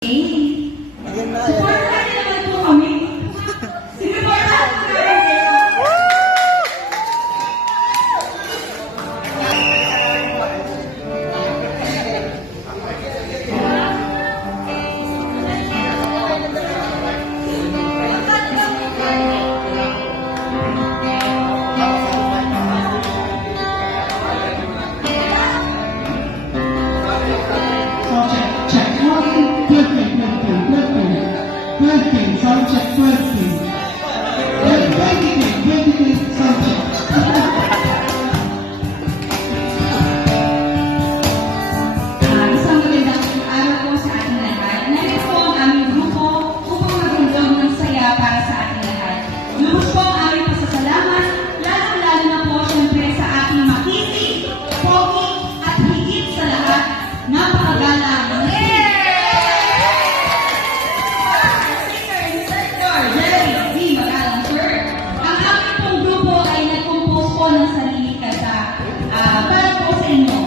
Supportan niyo naman po kami. Sinuportahan ko na rin kayo. Isang magandang araw po sa ating lahat. Narito po ang aming grupo upang magandang ng saya para sa ating lahat. Lubos po ang aming pasasalamat, lalong-lalo na po siyempre sa ating makisig, pogi, at higit sa lahat, napakagalang Jerry D. Magalang, sir. Ang aming pong grupo ay nag-compose po ng sarili kanta para po sa inyo.